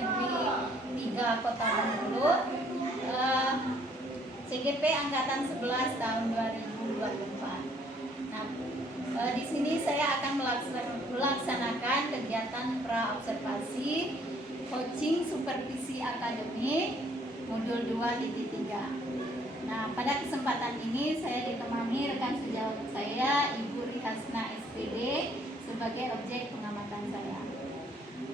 Negeri 3 Kota Bengkulu, CGP Angkatan 11 tahun 2024. Nah, di sini saya akan melaksanakan kegiatan pra-observasi coaching supervisi akademik modul 2.3. Nah, pada kesempatan ini saya ditemani rekan sejawat saya, Ibu Rihasna SPD, sebagai objek pengamatan saya.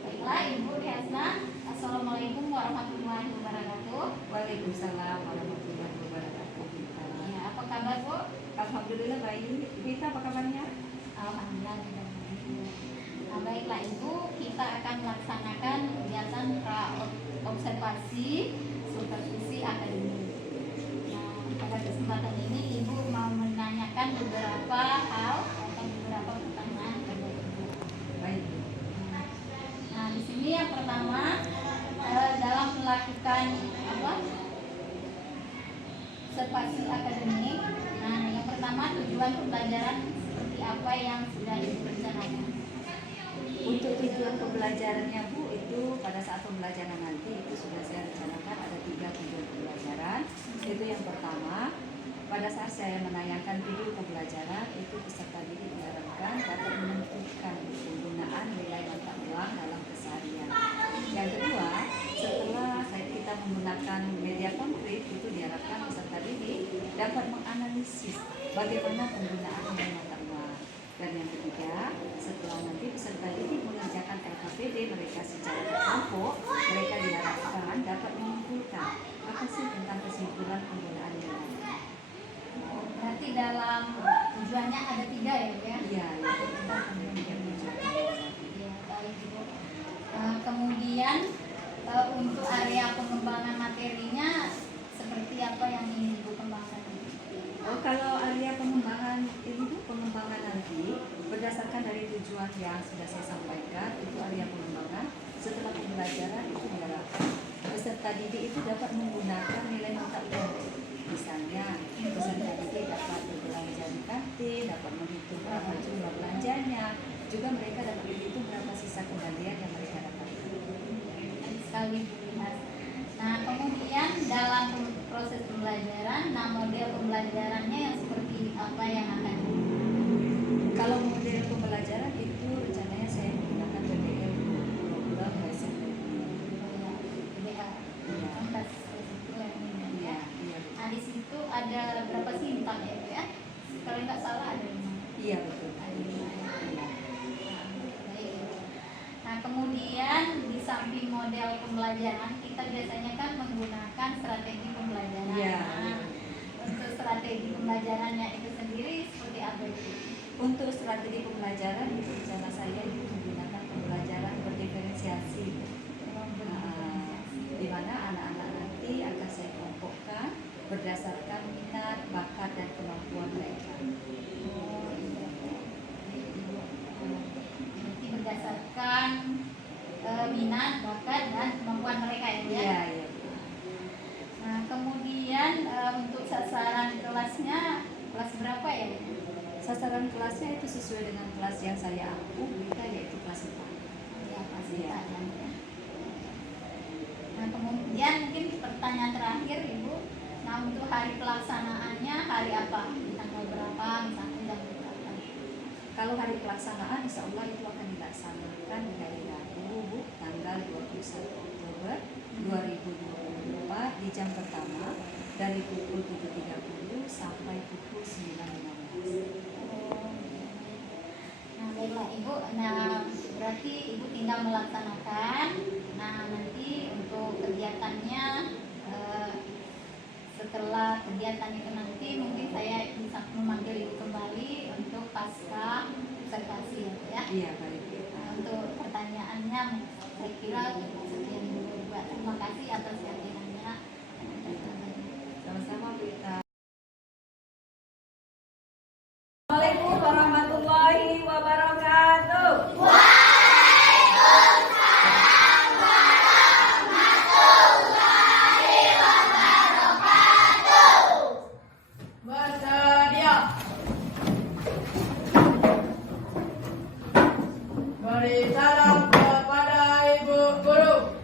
Baiklah, Ibu Rihasna, Assalamualaikum warahmatullahi wabarakatuh. Waalaikumsalam warahmatullahi wabarakatuh. Ya, apa kabar, Bu? Alhamdulillah baik. Kita apa kabarnya? Alhamdulillah. Nah, baiklah Ibu, kita akan melaksanakan kegiatan pra-observasi supervisi akademik. Nah, pada kesempatan ini Ibu mau menanyakan beberapa hal atau beberapa pertanyaan kepada Ibu. Baik. Nah, di sini yang pertama, dalam melakukan observasi akademik. Nah, yang pertama, tujuan pembelajaran seperti apa yang sudah direncanakan? Untuk tujuan pembelajarannya Bu, itu pada saat pembelajaran nanti itu sudah saya rencanakan ada 3 tujuan pembelajaran. Itu yang pertama, pada saat saya menayangkan video pembelajaran itu peserta didik diharapkan dapat menentukan penggunaan nilai mata uang dalam keseharian. Yang kedua, setelah kita menggunakan media konkret itu diharapkan peserta didik dapat menganalisis bagaimana penggunaan nilai mata uang. Dan yang ketiga, setelah nanti peserta didik mengerjakan LKPD mereka secara berkelompok, mereka diharapkan dapat menyimpulkan apa sih tentang kesimpulan penggunaan nilai. Berarti dalam tujuannya ada 3 ya, Bu ya? Iya, Ya, baik, Ibu. Kemudian untuk area pengembangan materinya seperti apa yang ingin Ibu kembangkan? Oh, kalau area pengembangan itu pengembangan nanti berdasarkan dari tujuan yang sudah saya sampaikan itu area pengembangan setelah pembelajaran itu diharapkan peserta didik itu dapat menggunakan nilai mata uang. Misalnya peserta didik dapat berbelanja di kantin, dapat menghitung berapa jumlah belanjanya, juga mereka dapat menghitung berapa sisa kembalian yang mereka dapatkan. Sekali dilihat. Nah, kemudian dalam proses pembelajaran, nah model pembelajarannya yang seperti apa yang akan Kalau model pembelajaran itu rencananya saya menggunakan PBL program bahasa Iya. Nah, di situ ada berapa sintang ya, Bu ya? Kalau nggak salah ada 5. Iya betul. Ada 5 ya. Baik. Nah, kemudian di samping model pembelajaran, kita biasanya kan menggunakan strategi pembelajaran. Iya. Nah, untuk strategi pembelajarannya itu sendiri seperti apa itu? Untuk strategi pembelajaran itu rencana saya itu menggunakan pembelajaran berdiferensiasi. Di mana anak-anak nanti akan saya kelompokkan berdasarkan minat, bakat, dan kemampuan mereka. Berarti berdasarkan minat, bakat, dan kemampuan mereka ya? Iya, iya. Nah, kemudian untuk sasaran kelasnya, kelas berapa ya? Sasaran kelasnya itu sesuai dengan kelas yang saya ampuh, yaitu kelas 4. Ya, pasti Iya. ada. Nah, kemudian mungkin pertanyaan terakhir, Ibu. Nah, untuk hari pelaksanaannya hari apa? Di tanggal berapa? Misalnya jam berapa? Kalau hari pelaksanaan insya Allah itu akan dilaksanakan di hari Rabu, tanggal 21 Oktober 2024 di jam pertama dari pukul 7.30 sampai pukul 9.15. Nah, baiklah Ibu. Nah, berarti Ibu tinggal melaksanakan. Nah, nanti untuk kegiatannya setelah kegiatan itu nanti mungkin saya bisa memanggil Ibu kembali untuk pasca observasi ya. Iya, baik. Nah, untuk pertanyaannya saya kira sekian dulu, Mbak. Terima kasih atas kehadirannya. Sama-sama kita. Assalamualaikum warahmatullahi wabarakatuh. Bersedia. Beri salam kepada Ibu Guru.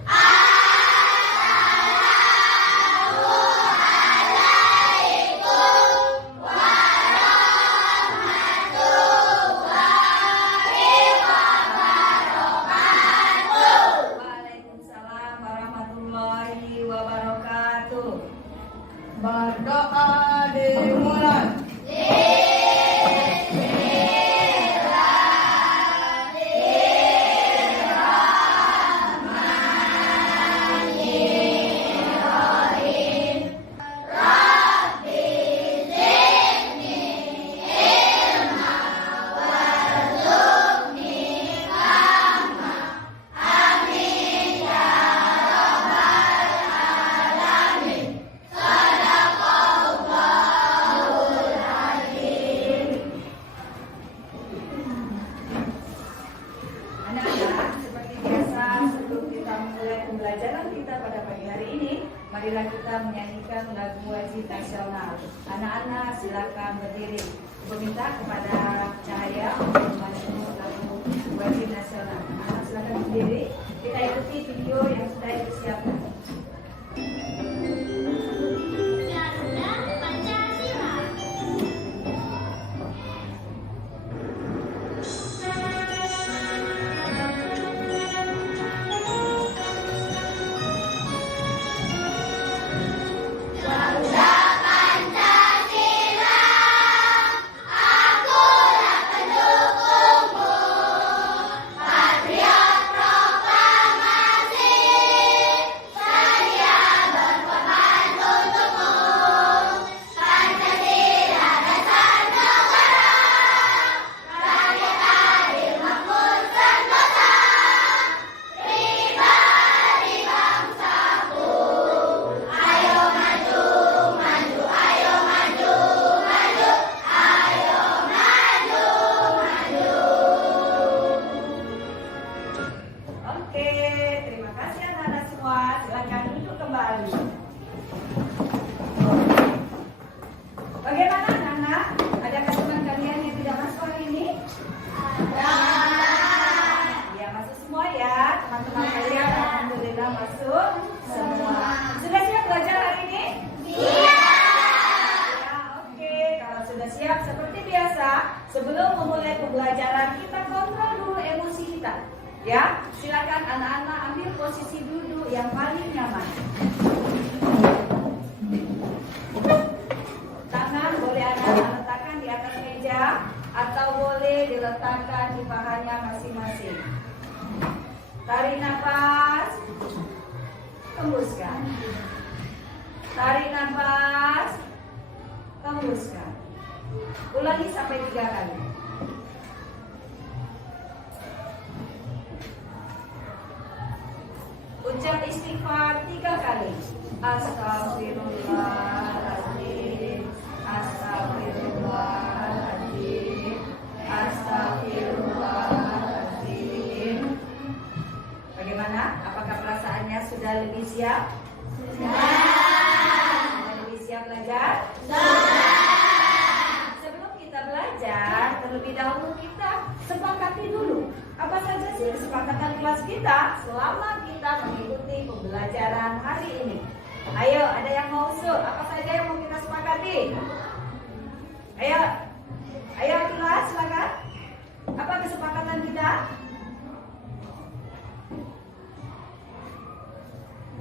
kita menyanyikan lagu wajib nasional. Anak-anak silakan berdiri. Meminta kepada Cahaya untuk membantu lagu wajib nasional. Anak-anak silakan berdiri. Kita ikuti video yang sudah disiapkan. Bagaimana anak-anak? Adakah teman kalian yang tidak masuk hari ini? Ada. Ya, masuk semua ya. Teman-teman kalian alhamdulillah masuk semua. Sudah siap belajar hari ini? Iya. Ya, oke. Kalau sudah siap seperti biasa, sebelum memulai pembelajaran kita kontrol dulu emosi kita. Ya, silakan anak-anak ambil posisi duduk yang paling nyaman. Tangan boleh anak-anak letakkan di atas meja atau boleh diletakkan di pahanya masing-masing. Tarik nafas, hembuskan. Tarik nafas, hembuskan. Ulangi sampai 3 kali. Ucap istighfar 3 kali. Astagfirullahaladzim, astagfirullahaladzim, astagfirullahaladzim. Bagaimana? Apakah perasaannya sudah lebih siap? Sudah lebih siap belajar? Sebelum kita belajar, terlebih dahulu kita sepakati dulu apa saja sih kesepakatan kelas kita selama kita mengikuti pembelajaran hari ini. Ayo, ada yang mau usul? Apa saja yang mau kita sepakati? Ayo, ayo kelas, silakan. Apa kesepakatan kita?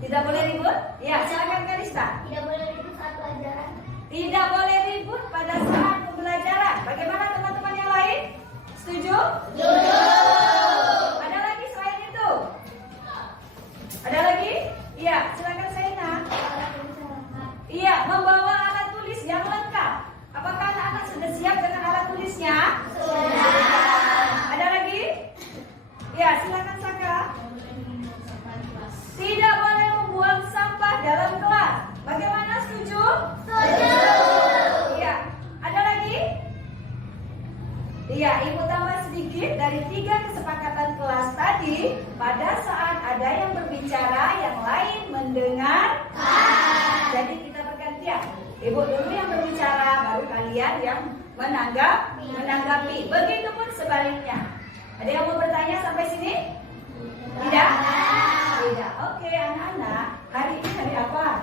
Tidak boleh ribut? Ya, silakan Kalista. Tidak boleh ribut saat pelajaran. Tidak boleh ribut pada saat pembelajaran. Bagaimana teman-teman yang lain? Setuju? Setuju. Ada lagi selain itu? Ada lagi? Iya, silakan Saina. Iya, membawa alat tulis yang lengkap. Apakah anak-anak sudah siap dengan alat tulisnya? Sudah. Ada lagi? Iya, silakan Saka. Tidak boleh membuang sampah dalam kelas. Bagaimana, setuju? Setuju. Iya. Ada lagi? Iya, Ibu tambah sedikit dari 3 kesepakatan kelas tadi. Pada saat ada yang berbicara, yang lain mendengar. Jadi kita bergantian. Ibu dulu yang berbicara, baru kalian yang menanggapi. Begitupun sebaliknya. Ada yang mau bertanya sampai sini? Tidak? Tidak. Oke, anak-anak. Hari ini hari apa?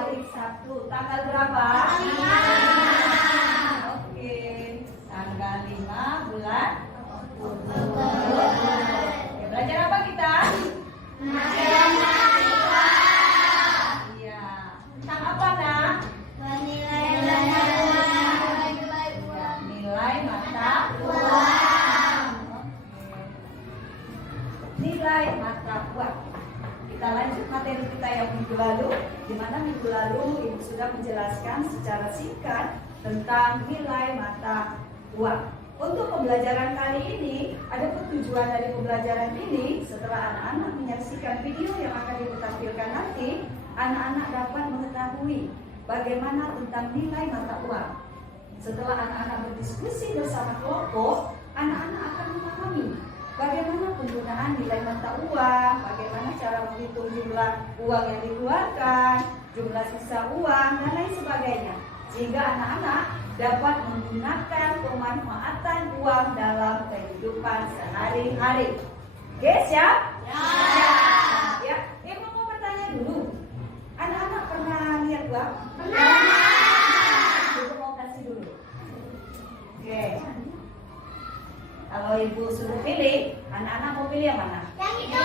Hari Sabtu. Tanggal berapa? 5. Oke. Tanggal 5 bulan Oktober. Oke, belajar apa kita? Matematika. Iya. Tentang apa, Nak? Nilai mata uang. Nilai mata uang. Kita lanjut materi kita yang minggu lalu, di mana minggu lalu Ibu sudah menjelaskan secara singkat tentang nilai mata uang. Untuk pembelajaran kali ini, ada tujuan dari pembelajaran ini. Setelah anak-anak menyaksikan video yang akan Ibu tampilkan nanti, anak-anak dapat mengetahui bagaimana tentang nilai mata uang. Setelah anak-anak berdiskusi bersama kelompok, anak-anak akan memahami bagaimana penggunaan nilai mata uang, bagaimana cara menghitung jumlah uang yang dikeluarkan, jumlah sisa uang, dan lain sebagainya. Sehingga anak-anak dapat menggunakan pemanfaatan uang dalam kehidupan sehari-hari. Oke, siap? Ya. Ibu mau bertanya dulu. Anak-anak pernah lihat uang? Pernah. Ibu mau kasih dulu. Oke. Kalau ibu suruh pilih, anak-anak mau pilih yang mana? Yang itu.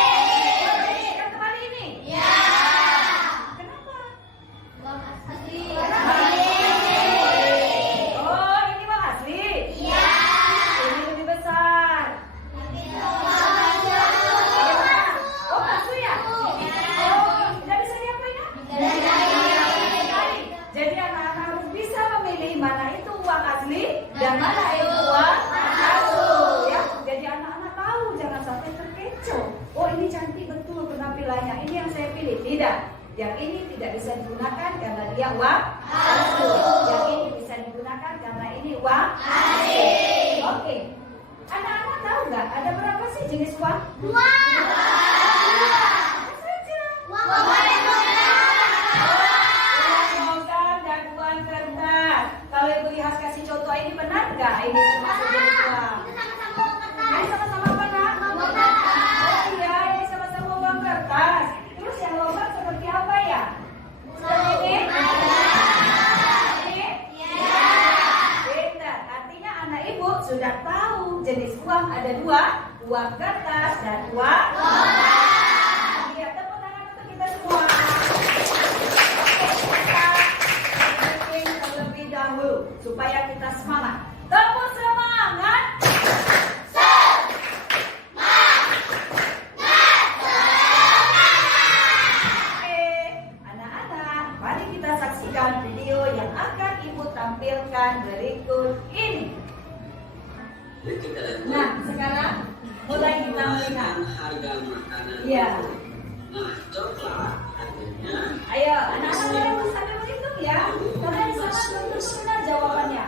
Yang kemarin ini? Ya. Kenapa? Uang asli. Oh, ini uang asli? Iya. Ini lebih besar. Oh, palsu ya? Oh, tidak bisa diapain ya? Jadi anak-anak harus bisa memilih mana itu uang asli dan mana itu uang palsu. Ya, jadi anak-anak tahu, jangan sampai terkecoh. Oh, ini cantik betul penampilannya. Ini yang saya pilih. Tidak. Yang ini tidak bisa digunakan karena dia uang palsu. Yang ini bisa digunakan karena ini uang asli. Oke. Anak-anak tahu nggak ada berapa sih jenis uang? Dua. Apa saja? Uang Logam dan uang kertas. Kalau Ibu Lihat kasih contoh ini benar nggak? Ini termasuk jenis uang. Ini sama-sama apa nak? Oh iya, ini sama-sama uang kertas. Terus yang logam seperti apa ya? Seperti ini? Ini? Pintar. Artinya anak ibu sudah tahu jenis uang ada dua, uang kertas dan uang logam. Iya, tepuk tangan untuk kita semua. Kita terlebih dahulu supaya kita semangat. Tepuk semangat. Oke, anak-anak, mari kita saksikan video yang akan ibu tampilkan berikut ini. Nah, sekarang mulai kita melihat. Harga makanan. Iya. Nah, coklat harganya Ayo, anak-anak yang sampai menghitung ya. Karena di sana belum tentu benar jawabannya.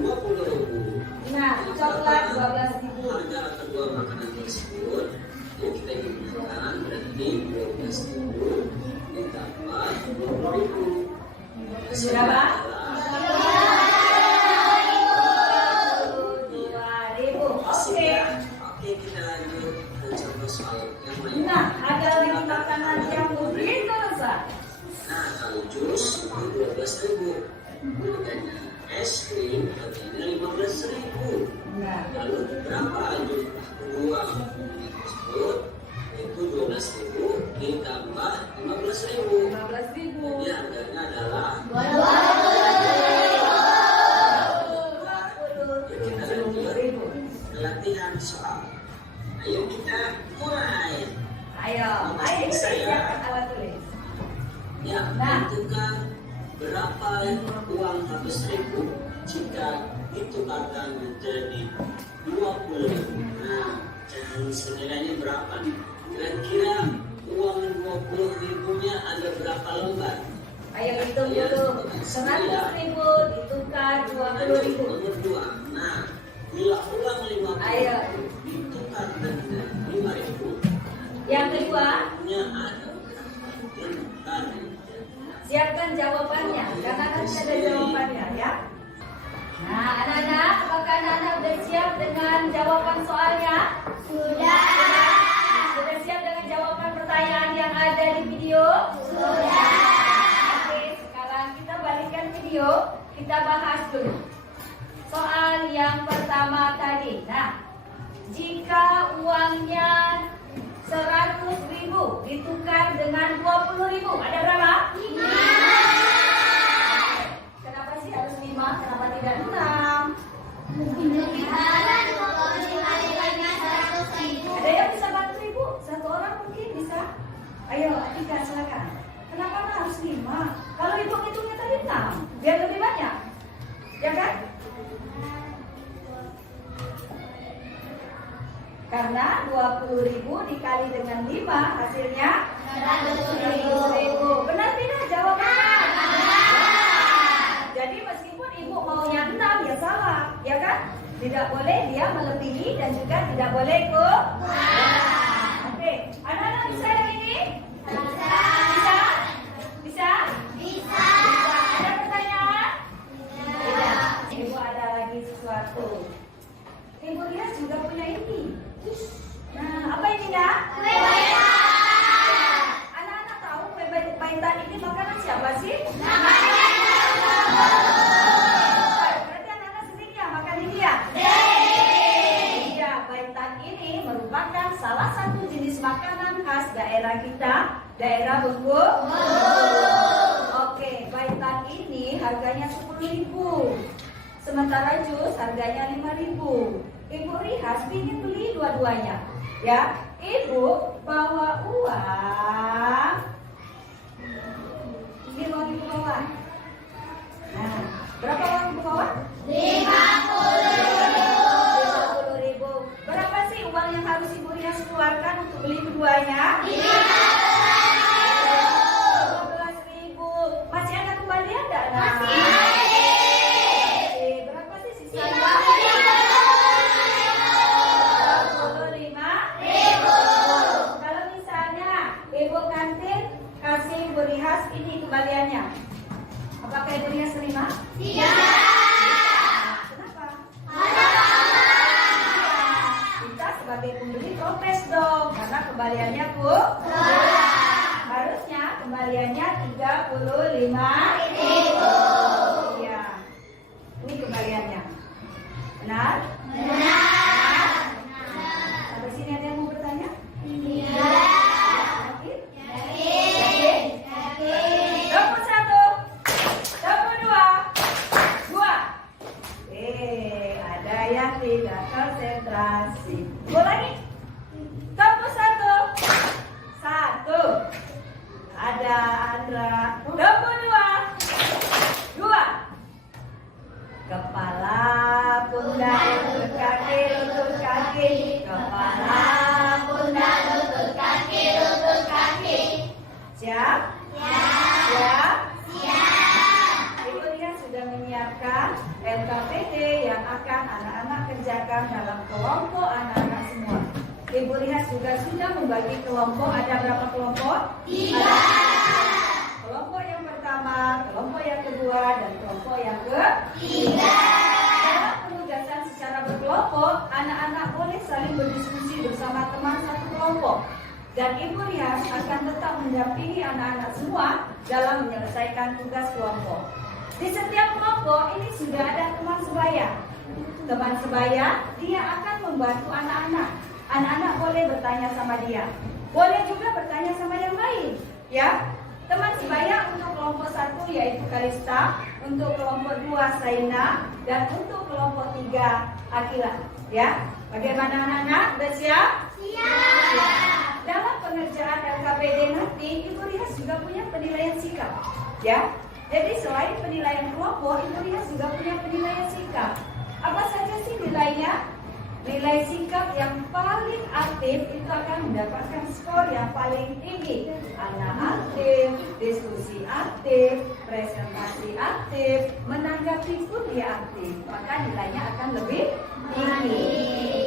20.000. Nah, coklat 12.000. Harga kedua makanan tersebut yang kita gunakan berarti 12.000 ditambah 20.000. Berapa? 2.000. Oke. Oke, kita lanjut ke contoh soal yang lain. Nah, ada lagi makanan yang begitu lezat. Nah, kalau jus itu 12.000. Harganya es krim harganya 15.000. Nah, Lalu berapa jumlah uang tersebut? Itu 12.000 ditambah 15.000. 15.000. Jadi harganya adalah 20.000. latihan soal. Ayo kita mulai. Ayo siapkan alat tulis. Ya, Nah. tentukan berapa uang 100.000 jika ditukarkan menjadi 20.000. Nah, dan senilainya berapa nih? Kira-kira uang 20.000-nya ada berapa lembar? Ayo hitung dulu. 100.000 ditukar 20.000. Nomor 2. Nah, bila uang 50 Ayo. ditukar dengan 5.000, Yang kedua, nya ada berapa lembar? siapkan jawabannya. Karena nanti ada jawabannya ya. Nah, anak-anak, apakah anak-anak sudah siap dengan jawaban soalnya? Sudah. Sudah siap dengan jawaban pertanyaan yang ada di video? Sudah. Oke, sekarang kita balikkan video, kita bahas dulu. Soal yang pertama tadi. Nah, jika uangnya 100.000 ditukar dengan 20.000, ada berapa? 5. Kenapa sih harus 5? Kenapa tidak 6? Mungkin lebih berat kalau nilainya 100.000. Ada yang bisa bantu ibu? Satu orang mungkin bisa. Ayo, Atika silakan. Kenapa harus 5? Kalau ibu hitungnya tadi 6, biar lebih banyak. Ya kan? Karena 20.000 dikali dengan 5 hasilnya 100.000. Benar tidak jawabannya? Jadi meskipun Tidak boleh dia melebihi dan juga tidak boleh kurang. Oke, anak-anak bisa yang ini? Bisa. Bisa? Bisa. Ada pertanyaan? Tidak. Ibu ada lagi sesuatu. Ibu lihat juga punya ini. Nah, apa ini ya? Kue paitan. Anak-anak tahu kue paitan ini makanan siapa sih? Berarti anak-anak sering ya makan ini ya? Iya, paitan ini merupakan salah satu jenis makanan khas daerah kita, daerah Bengkulu. Oke, paitan ini harganya 10.000. Sementara jus harganya 5.000. Ibu Rihas ingin beli dua-duanya. Ya, Ibu bawa uang. Ini uang Ibu bawa. Nah, berapa uang Ibu bawa? 50.000. Berapa sih uang yang harus Ibu Rihas keluarkan untuk beli keduanya? 15.000. Masih ada kembalian enggak? Masih. Berapa sih sisanya? 25.000. Kalau misalnya Ibu kantin kasih Ibu Rihas ini kembaliannya, apakah Ibu Rihas terima? Kenapa? Kita sebagai pembeli protes dong, karena kembaliannya harusnya kembaliannya 35.000. Iya. Ini kembaliannya. Benar? Sampai sini ada yang mau bertanya? Yakin? Dapur 1, dapur 2. Ada yang tidak konsentrasi. Ulangi. Dapur 1. Ada Andra. Dapur 2. Kepala, pundak, lutut, kaki, lutut, kaki. Kepala, pundak, lutut, kaki, lutut, kaki. Siap? Siap? Ibu Ria sudah menyiapkan LKPD yang akan anak-anak kerjakan dalam kelompok anak-anak semua. Ibu Ria juga sudah membagi kelompok. Ada berapa kelompok? 3. Kelompok yang pertama, kelompok yang kedua, dan kelompok yang ketiga. Dalam penugasan secara berkelompok, anak-anak boleh saling berdiskusi bersama teman satu kelompok. Dan Ibu Rias akan tetap mendampingi anak-anak semua dalam menyelesaikan tugas kelompok. Di setiap kelompok ini sudah ada teman sebaya. Teman sebaya, dia akan membantu anak-anak. Anak-anak boleh bertanya sama dia. Boleh juga bertanya sama yang lain. Ya, teman sebaya untuk kelompok 1 yaitu Kalista, untuk kelompok 2 Saina, dan untuk kelompok 3 Akila. Ya, bagaimana anak-anak? Sudah siap? Siap. Dalam pengerjaan LKPD nanti, Ibu Rias juga punya penilaian sikap. Ya, jadi selain penilaian kelompok, Ibu Rias juga punya penilaian sikap. Apa saja sih nilainya? Nilai sikap yang paling aktif itu akan mendapatkan skor yang paling tinggi. Anak aktif, diskusi aktif, presentasi aktif, menanggapi pun dia aktif, maka nilainya akan lebih tinggi.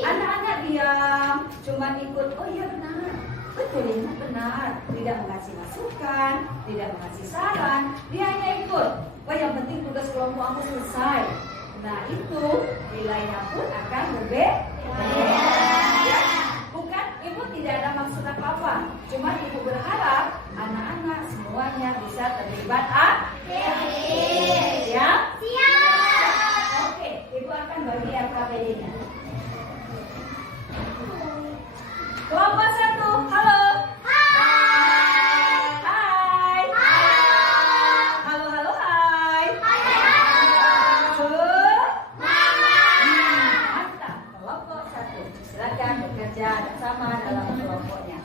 Anak-anak diam, cuma ikut, oh iya benar, betul ini benar, tidak mengasih masukan, tidak mengasih saran, dia hanya ikut. Oh yang penting tugas kelompok aku selesai. Nah itu nilainya pun akan berbeda. Ya, bukan Ibu tidak ada maksud apa-apa, cuma Ibu berharap anak-anak semuanya bisa terlibat aktif. Ya? Siap. Oke, Ibu akan bagi LKPD-nya. Kelompok 1, halo. Bekerja sama dalam kelompoknya.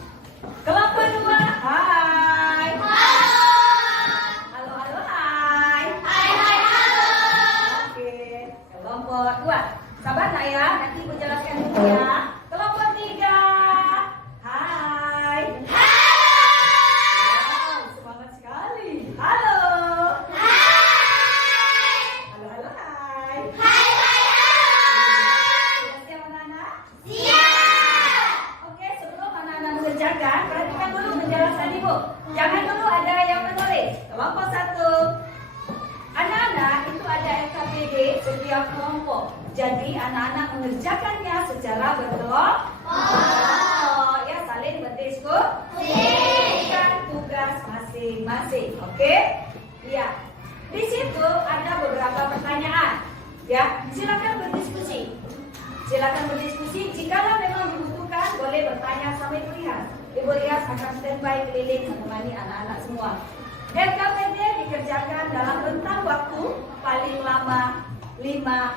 Ibu, jangan dulu ada yang menulis. Kelompok 1. Anak-anak itu ada SKPD setiap kelompok. Jadi anak-anak mengerjakannya secara berkelompok. Ya, saling berdiskusikan tugas masing-masing. Oke? Ya. Di situ ada beberapa pertanyaan. Ya, silakan berdiskusi. Silakan berdiskusi. Jikalau memang dibutuhkan, boleh bertanya sampai terlihat. Ibu lihat akan standby keliling menemani anak-anak semua. LKPD dikerjakan dalam rentang waktu paling lama 5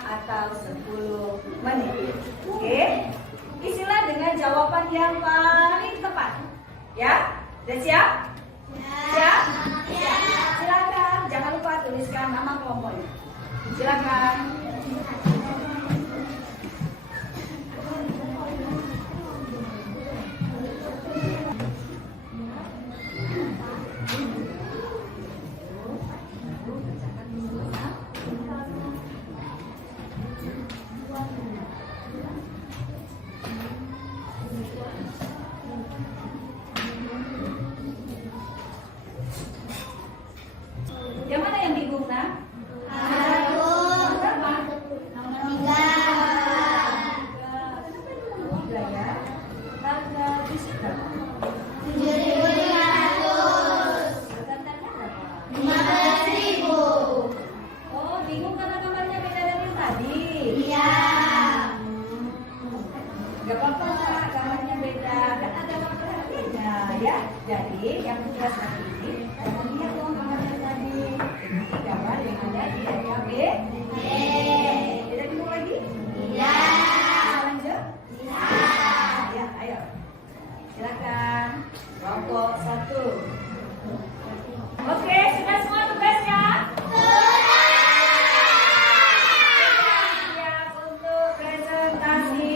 atau 10 menit. Oke? Isilah dengan jawaban yang paling tepat. Ya? Sudah siap? Siap? Silakan. Jangan lupa tuliskan nama kelompoknya. Silakan. Yang mana yang bingung, nak? Berapa? Nomor 3. Tiga ya. Harga fisika. 7.500. Tandanya berapa? 15.000. Oh, bingung karena gambarnya beda dari yang tadi. Iya. Gak apa-apa, Kak, gambarnya beda. Kan ada beda ya. Jadi yang tugas hari ini, jangan lihat dong gambarnya tadi. Ini gambar yang ada di LKB. Tidak bingung lagi? Iya. Lanjut? Iya. Ya, ayo. Silakan. Kelompok 1. Oke, sudah semua tugasnya? Siap untuk presentasi?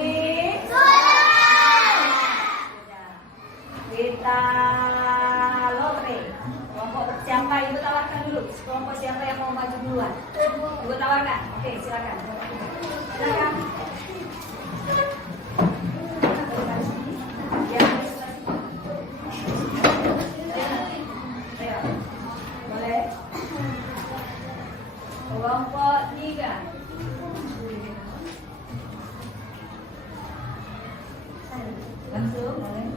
Sudah. Kita lotre. Kelompok siapa? Ibu tawarkan dulu. Kelompok siapa yang mau maju duluan? Ibu tawarkan. Oke, silakan. Silakan. Ya, ayo. Boleh? Kelompok 3. Langsung, boleh?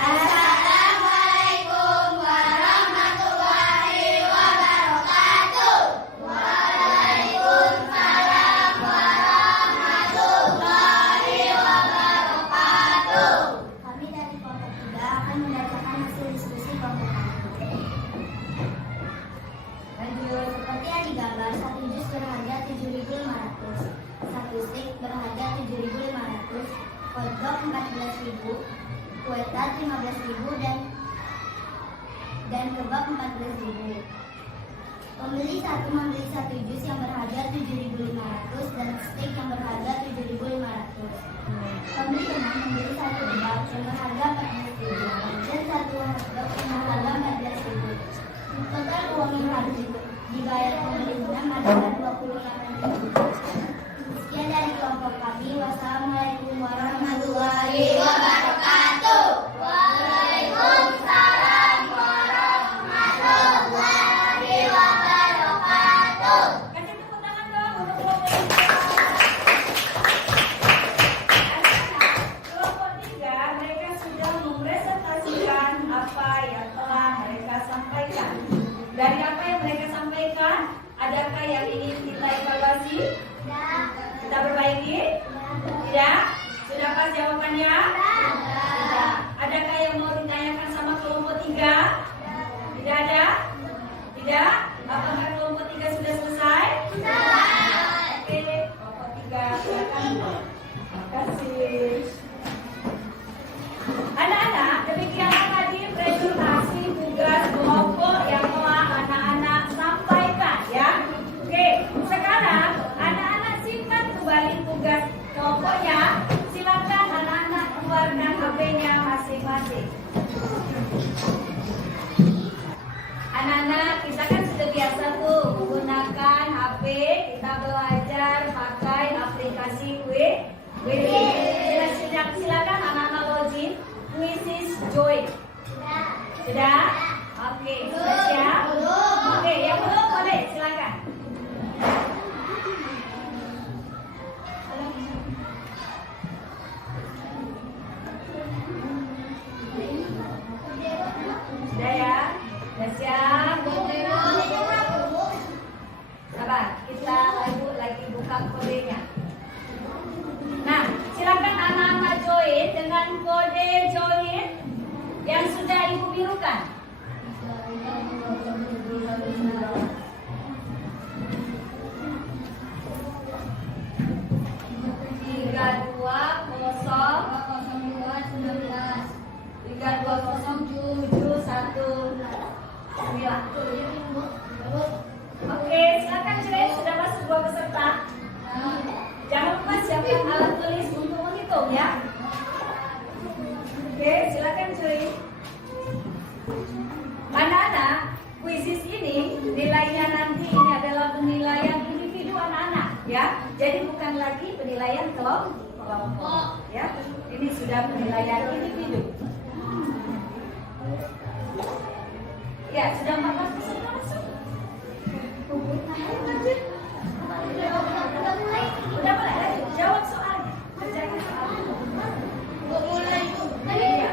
Assalamualaikum warahmatullahi wabarakatuh. Waalaikumsalam warahmatullahi wabarakatuh. Kami dari kelompok 3 akan membacakan hasil diskusi kelompok kami. Lanjut. Seperti yang digambar, 1 jus berharga 7.500, 1 steak berharga 7.500, hotdog 14.000, kue tart 15.000 dan kebab 14.000. Pembeli satu membeli 1 jus yang berharga 7.500 dan steak yang berharga 7.500. Pembeli teman membeli 1 kebab yang berharga 14.000 dan 1 hotdog yang berharga 14.000. Total uang yang harus dibayar pembeli teman adalah 28.000. Sekian dari kelompok kami. Wassalamualaikum warahmatullahi wabarakatuh. Waalaikumsalam warahmatullahi wabarakatuh. Kasih tepuk tangan dong untuk kelompok 3. Kelompok 3, mereka sudah mempresentasikan apa yang telah mereka sampaikan. Dari apa yang mereka sampaikan, adakah yang ingin kita evaluasi? Kita perbaiki? Tidak? Sudah pas jawabannya? Tidak. Adakah yang mau ditanyakan sama kelompok 3? Tidak ada? Tidak? Apakah kelompok 3 sudah selesai? Oke, kelompok 3 silakan. Terima kasih. Anak-anak, demikianlah tadi presentasi tugas kelompok yang telah anak-anak sampaikan ya. Oke, sekarang anak-anak simpan kembali tugas kelompoknya. Silakan anak-anak keluarkan HP-nya masing-masing. Anak-anak, kita kan sudah biasa tuh menggunakan HP. Kita belajar pakai aplikasi WeChat. Silakan anak-anak login. Mrs. Joy. Sudah? Oke, sudah siap? Oke, yang belum boleh silakan. Sudah ya? Sudah siap? Sabar, kita lagi buka kodenya. Nah, silakan anak-anak join dengan kode join yang sudah ibu birukan. Tiga dua kosong 320719. Oke, silakan cuy, sudah masuk 2 peserta. Jangan lupa siapkan alat tulis untuk menghitung ya. Oke, silakan cuy. Anak-anak, kuisis ini nilainya nanti ini adalah penilaian individu anak-anak ya. Jadi bukan lagi penilaian kelompok ya. Ini sudah penilaian individu. Ya, sudah 14 peserta masuk. Udah mulai lagi. Jawab soalnya. Kerjakan soalnya. Iya.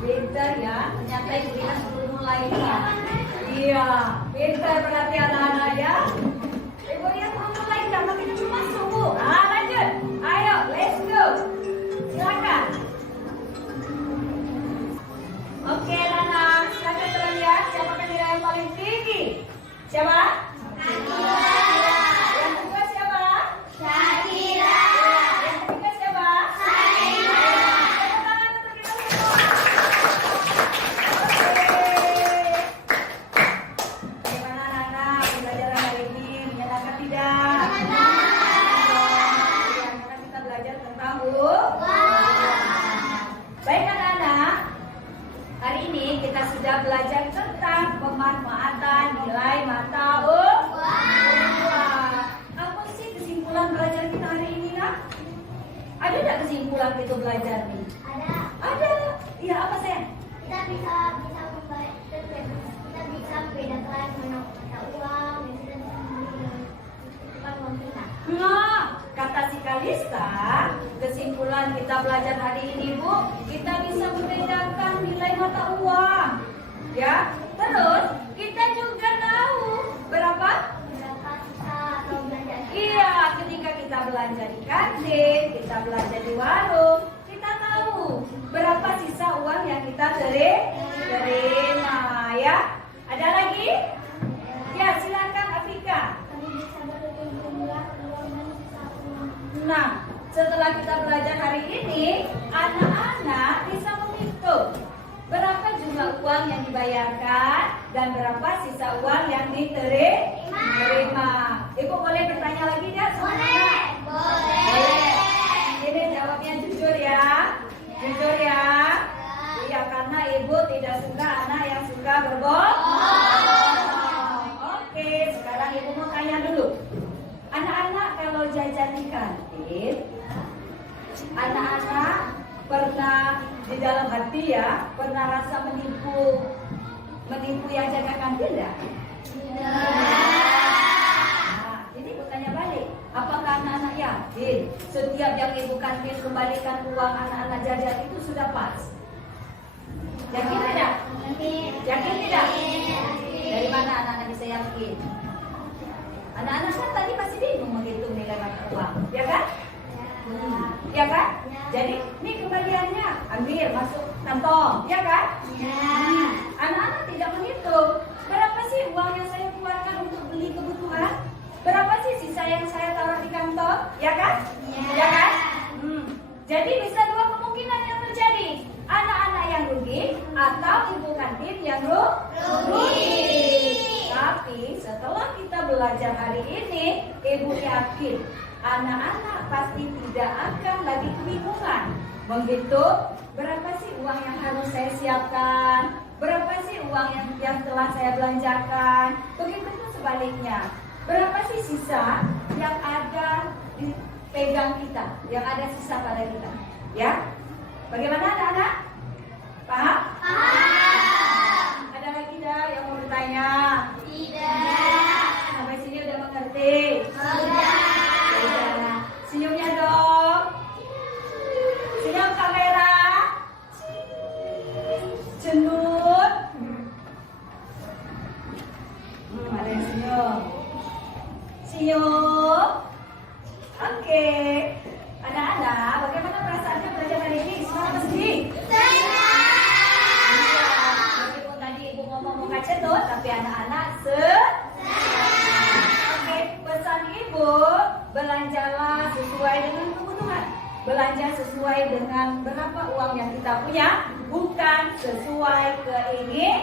Pintar ya. Ternyata ibu Ina sebelum mulai ya. Iya. Pintar berarti anak-anak ya. Ibu Ina sebelum mulai ya. Makin cuma subuh. Lanjut. Ayo, let's go. Silakan. Oke, Nana, silakan kita lihat siapa nilai yang paling tinggi. Siapa? Shakira. Yang kedua siapa? Shakira. Yang ketiga siapa? Shakira. Tepuk tangan untuk kita semua. Oke. Bagaimana Nana pembelajaran hari ini? Menyenangkan tidak? Karena kita belajar tentang baik anak-anak, hari ini kita sudah belajar tentang pemanfaatan nilai mata uang. Apa sih kesimpulan belajar kita hari ini, Nak? Ada nggak kesimpulan kita belajar nih? Ada. Iya, apa sayang? Kita bisa membedakan mana mata uang dan kita bisa menentukan uang kita. Nah, kata si Kalista, kesimpulan kita belajar hari ini, Bu, kita bisa membedakan nilai mata uang. Ya, terus kita juga tahu berapa? Berapa kita atau belanjaan kita. Iya, ketika kita belanja di kantin, kita belanja di warung, kita tahu berapa sisa uang yang kita terima, ya. Ada lagi? Ya, silakan Afika. Kami bisa berhitung jumlah uang dan sisa uang. Nah, setelah kita belajar hari ini, anak-anak bisa menghitung berapa jumlah uang yang dibayarkan dan berapa sisa uang yang diterima. Ibu boleh bertanya lagi nggak? Boleh. Ini jawabnya jujur ya. Jujur ya. Iya, karena ibu tidak suka anak yang suka berbohong. Oke, sekarang ibu mau tanya dulu. Anak-anak kalau jajan di kantin, anak-anak pernah di dalam hati ya, pernah rasa menipu yang jaga kantin enggak? Nah, ini ibu tanya balik, apakah anak-anak yakin setiap yang ibu kantin kembalikan uang anak-anak jajan itu sudah pas? Yakin tidak? Yakin tidak? Dari mana anak-anak bisa yakin? Anak-anak kan tadi masih bingung menghitung nilai mata uang, ya kan? Ya kan? Jadi ini kembaliannya ambil masuk kantong, ya kan? Anak-anak tidak menghitung berapa sih uang yang saya keluarkan untuk beli kebutuhan, berapa sih sisa yang saya taruh di kantong, ya kan? Ya kan? Jadi bisa dua kemungkinan yang terjadi, anak-anak yang rugi atau ibu kantin yang rugi. Tapi setelah kita belajar hari ini, ibu yakin anak-anak pasti tidak akan lagi kebingungan menghitung berapa sih uang yang harus saya siapkan, berapa sih uang yang telah saya belanjakan. Begitu pun sebaliknya, Berapa sih sisa yang ada di pegang kita, yang ada sisa pada kita? Ya, bagaimana anak-anak? Paham? Ada lagi dah yang mau bertanya? Tidak. Sampai sini udah mengerti? Sudah. Sudah. Senyumnya dong. Senyum kamera. Cenut. Ada yang senyum. Senyum. Oke. Anak-anak, bagaimana perasaannya belajar hari ini? Semangat apa sedih? Meskipun tadi ibu ngomong mau cenut, tapi anak-anak Oke, pesan ibu, belanjalah sesuai dengan kebutuhan. Belanja sesuai dengan berapa uang yang kita punya, bukan sesuai keinginan.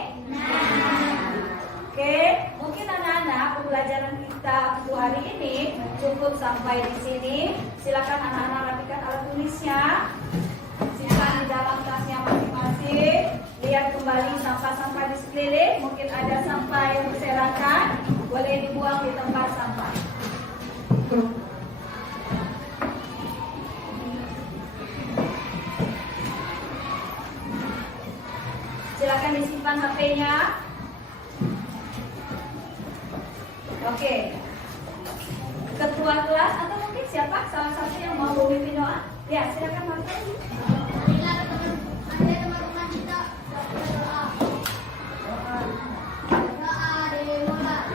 Oke, mungkin anak-anak pembelajaran kita untuk hari ini cukup sampai di sini. Silakan anak-anak rapikan alat tulisnya. Simpan di dalam tasnya masing-masing. Lihat kembali sampah-sampah di sekeliling. Mungkin ada sampah yang berserakan, boleh dibuang di tempat sampah. Silakan disimpan HP-nya. Oke. Ketua kelas atau mungkin siapa salah satu yang mau memimpin doa? Ya, silakan Marta. Marilah teman-teman kita berdoa. Doa dimulai.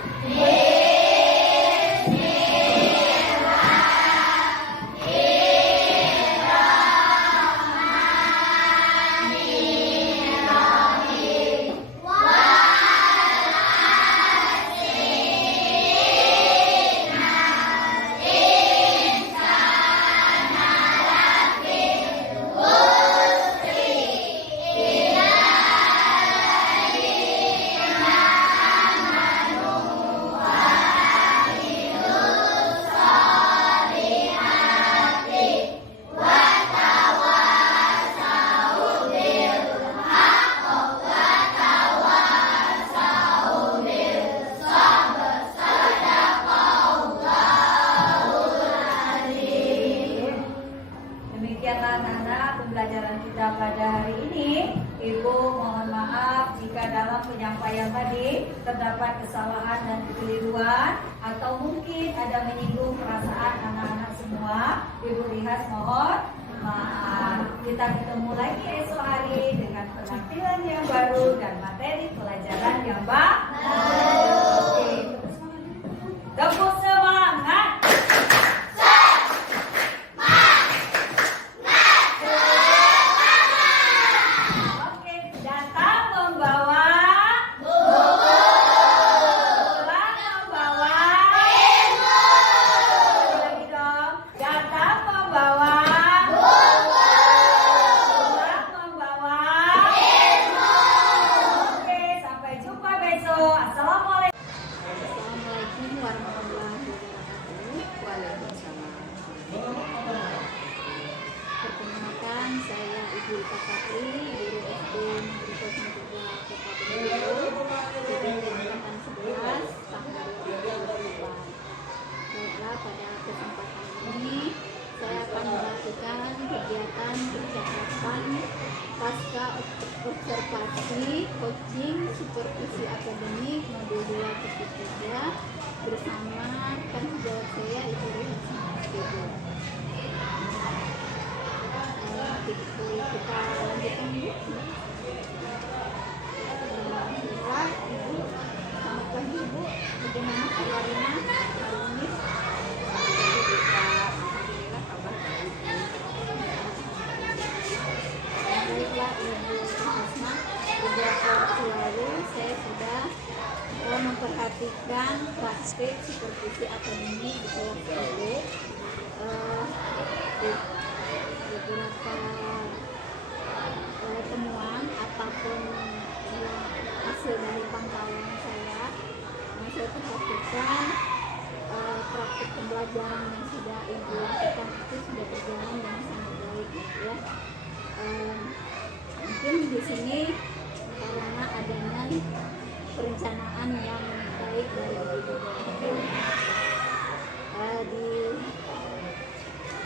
Demikianlah anak-anak pembelajaran kita pada hari ini. Ibu mohon maaf jika dalam penyampaian tadi terdapat kesalahan dan kekeliruan atau mungkin ada menyinggung perasaan anak-anak semua. Ibu lihat mohon maaf. Kita ketemu lagi esok hari dengan penampilan yang baru dan materi pelajaran yang baru. Oke, tepuk semangat. Oke, datang membawa buku. Pulang membawa ilmu. Lagi dong. Datang membawa buku. Pulang membawa ilmu. Oke, sampai jumpa besok. Assalamualaikum. Assalamualaikum warahmatullahi wabarakatuh. Waalaikumsalam. Perkenalkan, saya Ibu Ika Sapri, guru SD Negeri 03 Kota Bengkulu, dari angkatan 11 tahun 2024. Baiklah, pada kesempatan ini saya akan melakukan kegiatan percakapan pasca observasi coaching supervisi akademik modul 2.3 bersama kan sejawat saya Ibu Rihasna. Kita lanjutkan Bu. Alhamdulillah, Ibu. Selamat pagi Bu. Bagaimana kabarnya hari ini? Alhamdulillah kabar baik. Baiklah Ibu Hasna, beberapa waktu lalu saya sudah memperhatikan praktik supervisi akademik di kelas SD. Beberapa temuan ataupun hasil dari pantauan saya perhatikan praktik pembelajaran yang sudah Ibu lakukan itu sudah berjalan dengan sangat baik ya. Mungkin di sini karena adanya perencanaan yang baik dari Ibu.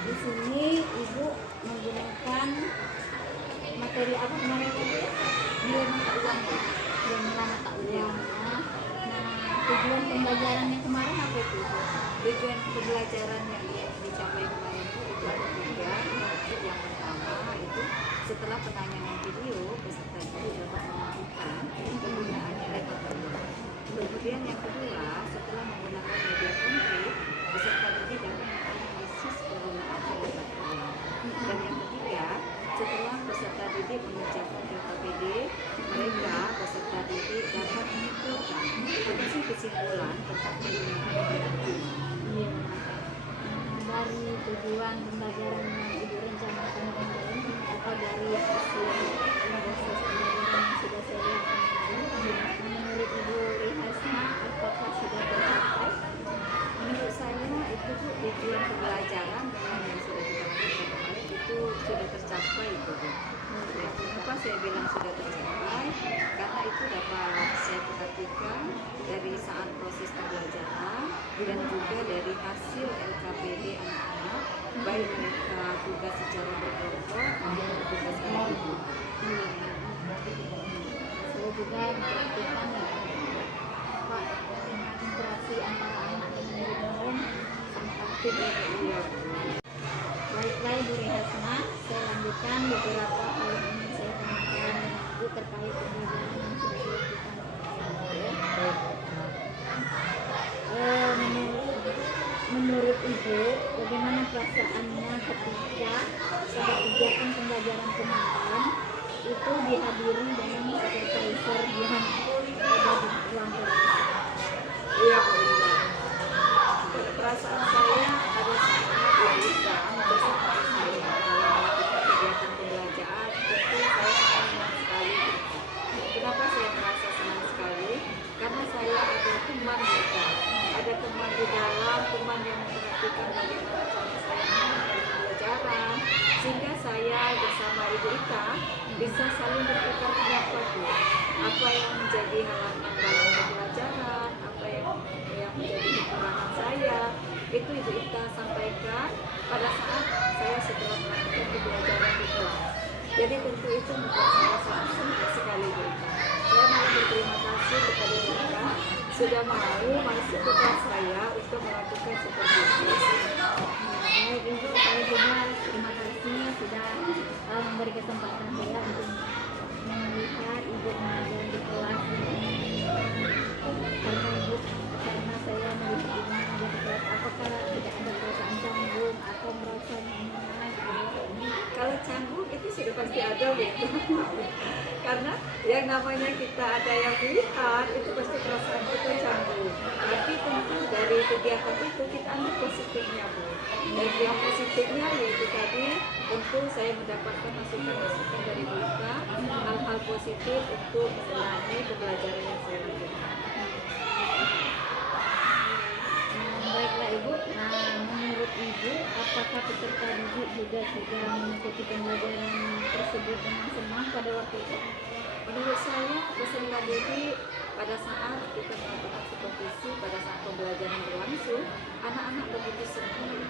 Di sini ibu menggunakan materi apa kemarin tadi? Nilai mata uang. Nilai mata uang. Nah, tujuan pembelajaran yang kemarin apa itu? Tujuan pembelajaran yang dicapai kemarin itu ada tiga. Yang pertama itu setelah penanyanan video, peserta didik dapat melakukan penggunaan nilai mata uang. Kemudian yang kedua, setelah menggunakan media konkret, peserta didik dapat menganalisis penggunaan nilai mata uang. Dan yang ketiga, setelah peserta didik mengerjakan LKPD, mereka peserta didik dapat menyimpulkan fungsi kesimpulan tentang penggunaan nilai mata uang. Iya. Dari tujuan pembelajaran yang ibu rencanakan kemarin atau dari hasil proses pembelajaran yang sudah saya lakukan kemarin, menurut ibu Rihasna apakah sudah tercapai? Menurut saya itu tuh tujuan pembelajaran dengan yang sudah kita lakukan kemarin itu sudah tercapai itu. Ya, kenapa saya bilang sudah tercapai? Karena itu dapat saya perhatikan dari saat proses pembelajaran dan juga dari hasil LKPD anak-anak, baik mereka tugas secara berkelompok maupun tugas individu. Saya juga memperhatikan apa interaksi antara anak dengan guru lain sangat aktif ya Bu. Iya. Baiklah Ibu Rihasna, saya lanjutkan beberapa hal yang ingin saya tanyakan dengan Ibu terkait pembelajaran yang sudah dilakukan. Menurut Ibu, bagaimana perasaannya ketika saat kegiatan pembelajaran kemarin itu dihadiri dengan supervisor yang ada di ruang kelas? Iya, Bu Linda. Perasaan saya pada saat Bu Linda bersama saya dalam melakukan kegiatan pembelajaran itu saya sangat senang sekali. Kenapa saya merasa senang sekali? Karena saya ada teman juga, ada teman di dalam, teman yang memperhatikan bagaimana cara saya melakukan pembelajaran, sehingga saya bersama Ibu Ika bisa saling bertukar pendapat, Bu. Apa yang menjadi halangan dalam pembelajaran, apa yang menjadi kekurangan saya, itu Ibu Ika sampaikan pada saat saya setelah melakukan pembelajaran di kelas. Jadi tentu itu membuat saya sangat senang sekali, Bu Ika. Saya mau berterima kasih kepada Ibu Ika sudah mau masuk ke kelas saya untuk melakukan supervisi. Baik Ibu, saya juga terima kasih sudah memberi kesempatan saya untuk melihat Ibu mengajar di kelas ini. Karena saya melihat Ibu mengajar di kelas, apakah tidak ada perasaan canggung atau merasa nyaman? Kalau canggung itu sudah pasti ada, gitu. Karena yang namanya kita ada yang pilihan itu pasti perasaan kita canggung. Tapi tentu dari kegiatan itu kita ambil positifnya, Bu. Dan yang positifnya yaitu tadi tentu saya mendapatkan masukan-masukan dari Bu Ika, hal-hal positif untuk mengulangi pembelajaran yang saya lakukan. Baiklah Ibu, menurut Ibu apakah peserta didik juga sudah mengikuti pembelajaran tersebut dengan senang pada waktu itu? Menurut saya peserta didik pada saat kita melakukan supervisi, pada saat pembelajaran berlangsung, anak-anak begitu senang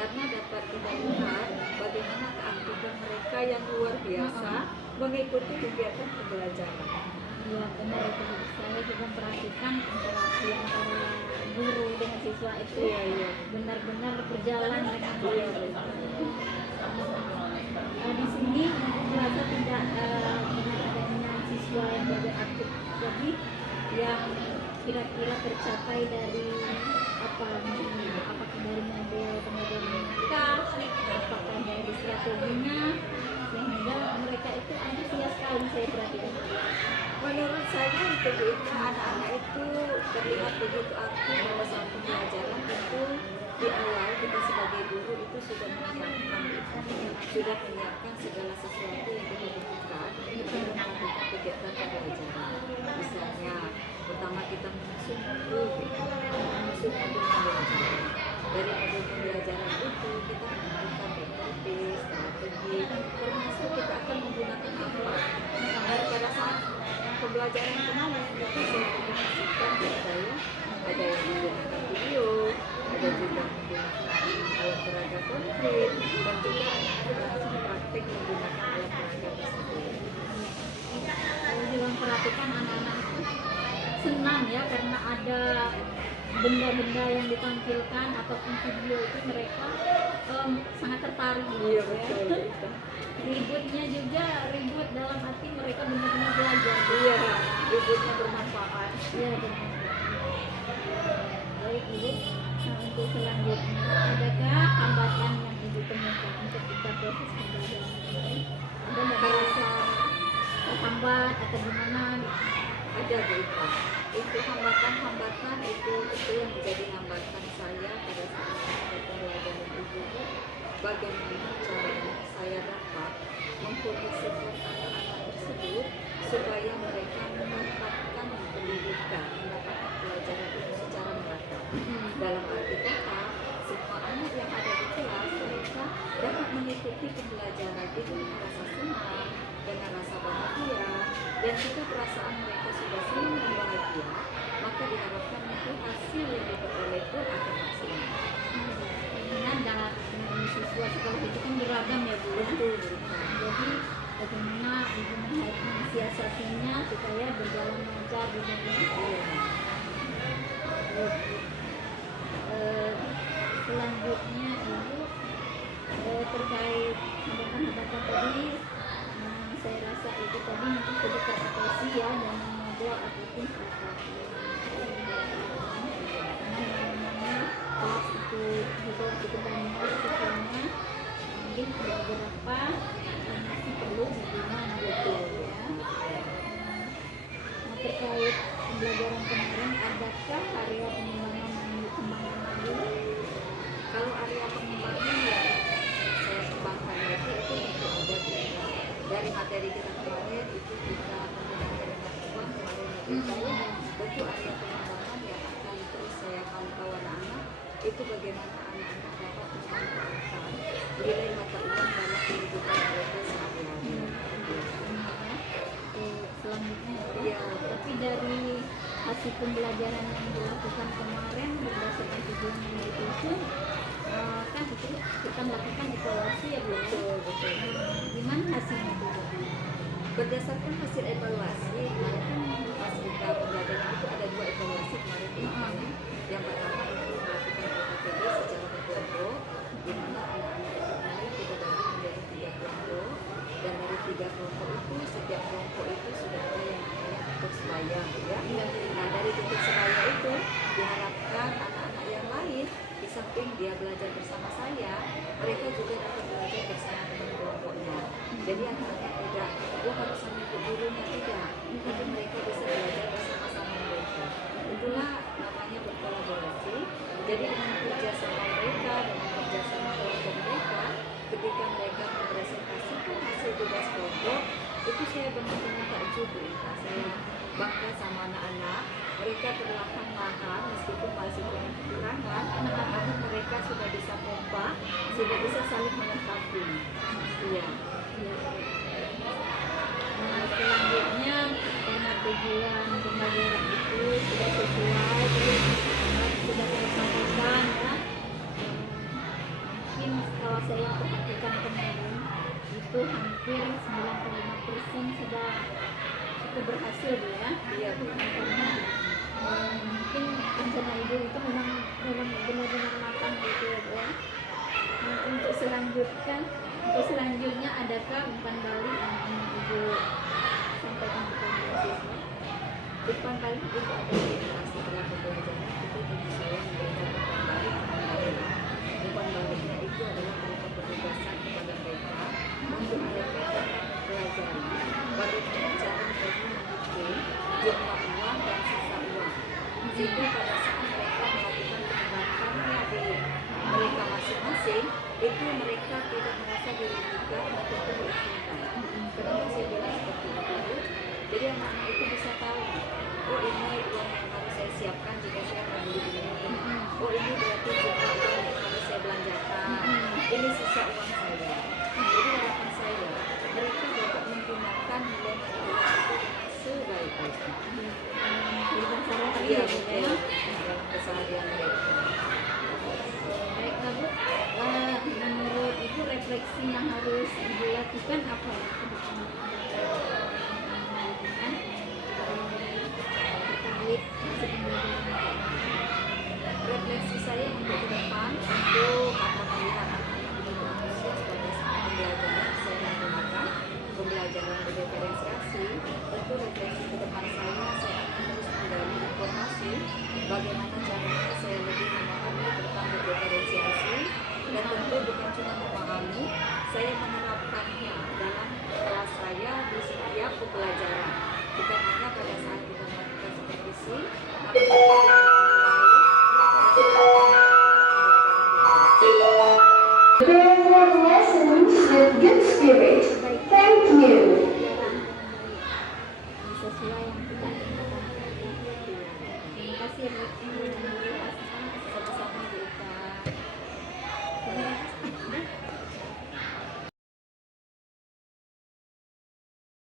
karena dapat kita lihat bagaimana keaktifan mereka yang luar biasa mengikuti kegiatan pembelajaran. Ya benar itu. Saya juga memperhatikan interaksi antara guru dengan siswa itu Iya. benar-benar berjalan dengan baik. Di sini merasa tidak dengan adanya siswa yang belajar aktif, jadi yang kira-kira tercapai dari apakah dari model pembelajaran mereka, apakah dari strateginya, sehingga mereka itu antusias sekali saya perhatikan. Menurut saya itu Bu Ika, anak-anak itu terlihat begitu aktif pada saat pembelajaran. Itu di awal kita sebagai guru itu sudah menyiapkan segala sesuatu yang kita butuhkan untuk melakukan kegiatan pembelajaran. Misalnya, pertama kita menyusun modul pembelajaran. Dari modul pembelajaran itu kita menentukan metode, strategi, termasuk kita akan menggunakan apa. Dan pada saat pembelajaran kemarin itu saya informasikan kepada saya ada yang menggunakan video, ada juga menggunakan alat peraga konkret dan juga anak-anak langsung praktik menggunakan alat peraga tersebut. Kalau juga memperhatikan anak-anak itu senang ya karena ada benda-benda yang ditampilkan ataupun video itu mereka sangat tertarik gitu Iya, ya. betul. Ributnya juga ribut dalam arti mereka benar-benar belajar. Iya, ributnya bermanfaat. Iya benar. Baik Ibu, nah, untuk selanjutnya adakah hambatan yang Ibu temukan untuk kita proses pembelajaran ini? Ada nggak merasa terhambat atau gimana? Ada Bu Ipa. Itu hambatan-hambatan itu yang menjadi hambatan saya pada saat melakukan pembelajaran itu. Bagaimana caranya saya dapat mengkondisikan anak-anak tersebut supaya mereka mendapatkan pendidikan, mendapatkan pelajaran itu secara merata. Dalam arti kata, semua anak yang ada di kelas mereka dapat mengikuti pembelajaran itu dengan rasa senang, dengan rasa bahagia, dan jika perasaan mereka sudah senang dan bahagia, maka diharapkan nanti hasil yang diperoleh pun akan maksimal. Dengan dalam siswa sekolah itu kan beragam ya Bu. Jadi bagaimana Ibu mensiasatinya supaya berjalan lancar di selanjutnya Ibu terkait hambatan-hambatan tadi, saya rasa itu tadi mungkin sudah teratasi ya dengan model ataupun kelas itu juga cukup banyak siswanya, mungkin ada beberapa yang masih perlu bimbingan gitu ya. Nah, terkait pembelajaran kemarin, adakah area pengembangan yang dikembangkan lagi? Kalau area pengembangan ya saya kembangkan lagi itu ada dari materi kita kemarin itu kita menggunakan uang kemarin itu saya bentuk area pengembangan yang akan terus saya pantau anak-anak itu bagaimana anak-anak dapat memanfaatkan nilai mata uang dalam kehidupan mereka sehari-hari. Selanjutnya Ya, tapi dari hasil pembelajaran yang dilakukan kemarin berdasarkan tujuan yang disusun, kan itu kita melakukan evaluasi ya Bu. betul. Gimana hasilnya Bu? Berdasarkan hasil evaluasi kemarin kan pas kita pembelajaran itu ada 2 evaluasi kemarin itu. Yang pertama itu melakukan KKTB secara berkelompok, di mana anak-anak itu kemarin kita bagi menjadi 3 kelompok, dan dari 3 kelompok itu setiap kelompok itu sudah ada yang namanya titik sebaya ya. Nah dari titik sebaya itu diharapkan anak-anak yang lain di samping dia belajar bersama saya, mereka juga dapat belajar bersama teman kelompoknya. Jadi anak-anak tidak harus mengikut gurunya, tidak, tapi mereka bisa belajar bersama-sama mereka. Itulah namanya berkolaborasi. Jadi dengan kerjasama mereka, dengan kerjasama kelompok mereka, ketika mereka mempresentasikan hasil tugas kelompok, itu saya benar-benar takjub ya. Saya bangga sama anak-anak. Mereka perlahan-lahan meskipun masih punya kekurangan, namun mereka sudah bisa kompak, sudah bisa saling melengkapi. Iya. Nah, selanjutnya karena tujuan pembelajaran itu sudah sesuai, terus sudah saya sampaikan ya. Mungkin kalau saya perhatikan kemarin itu hampir 95% sudah cukup berhasil Bu ya. Iya Bu. Karena mungkin rencana Ibu itu memang benar-benar matang gitu ya Bu. Nah, untuk selanjutnya adakah umpan balik yang ingin Ibu sampaikan kepada siswa? Umpan balik itu ada di interaksi dalam pembelajaran itu tentu saya memberikan umpan balik kepada mereka. Umpan baliknya itu adalah berupa penugasan kepada mereka untuk mereka pelajari bagaimana cara mereka menghitung jumlah uang dan sisa uang, sehingga pada saat mereka melakukan penerapannya di mereka masing-masing itu mereka tidak merasa dirugikan ataupun diuntungkan. Kenapa saya bilang seperti itu? Jadi anak-anak itu bisa tahu, oh ini uang yang harus saya siapkan jika saya membeli ini. Oh ini berarti jumlah uang yang harus saya belanjakan. Ini sisa uang saya. Jadi harapan saya mereka dapat menggunakan nilai mata uang itu dengan sebaik-baiknya. Berikan saran tadi Iya ya Bu ya. dalam keseharian mereka. Baik Bu, menurut Bear their lessons with good spirit. Thank you. sesuai yang kita inginkan. Terima kasih, Bu.